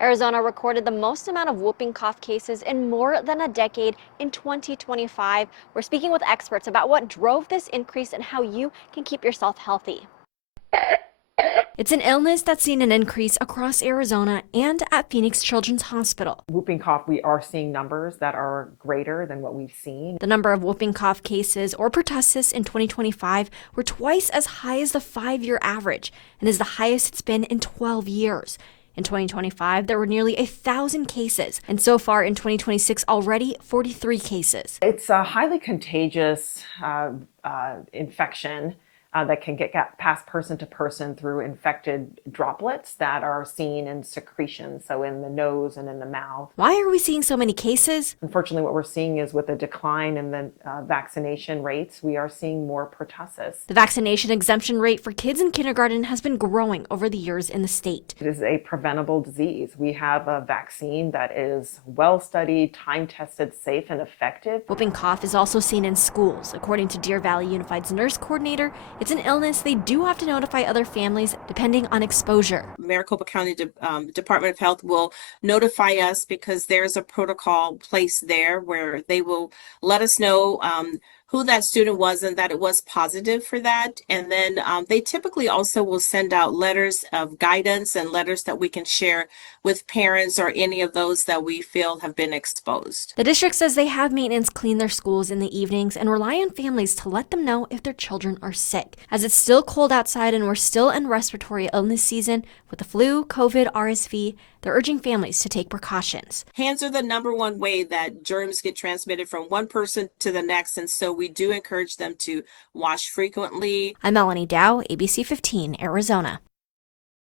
Arizona recorded the most amount of whooping cough cases in more than a decade in 2025. We're speaking with experts about what drove this increase and how you can keep yourself healthy. It's an illness that's seen an increase across Arizona and at Phoenix Children's Hospital. Whooping cough, we are seeing numbers that are greater than what we've seen. The number of whooping cough cases or pertussis in 2025 were twice as high as the 5-year average and is the highest it's been in 12 years. In 2025, there were nearly 1,000 cases, and so far in 2026, already 43 cases. It's a highly contagious infection that can get passed person to person through infected droplets that are seen in secretions, so in the nose and in the mouth. Why are we seeing so many cases? Unfortunately, what we're seeing is with a decline in the vaccination rates, we are seeing more pertussis. The vaccination exemption rate for kids in kindergarten has been growing over the years in the state. It is a preventable disease. We have a vaccine that is well-studied, time-tested, safe, and effective. Whooping cough is also seen in schools. According to Deer Valley Unified's nurse coordinator, it's an illness they do have to notify other families depending on exposure. Maricopa County Department of Health will notify us because there's a protocol placed there where they will let us know who that student was and that it was positive for that. And then they typically also will send out letters of guidance and letters that we can share with parents or any of those that we feel have been exposed. The district says they have maintenance clean their schools in the evenings and rely on families to let them know if their children are sick. As it's still cold outside and we're still in respiratory illness season with the flu, COVID, RSV, they're urging families to take precautions. Hands are the number one way that germs get transmitted from one person to the next, and so we do encourage them to wash frequently. I'm Melanie Dow, ABC 15, Arizona.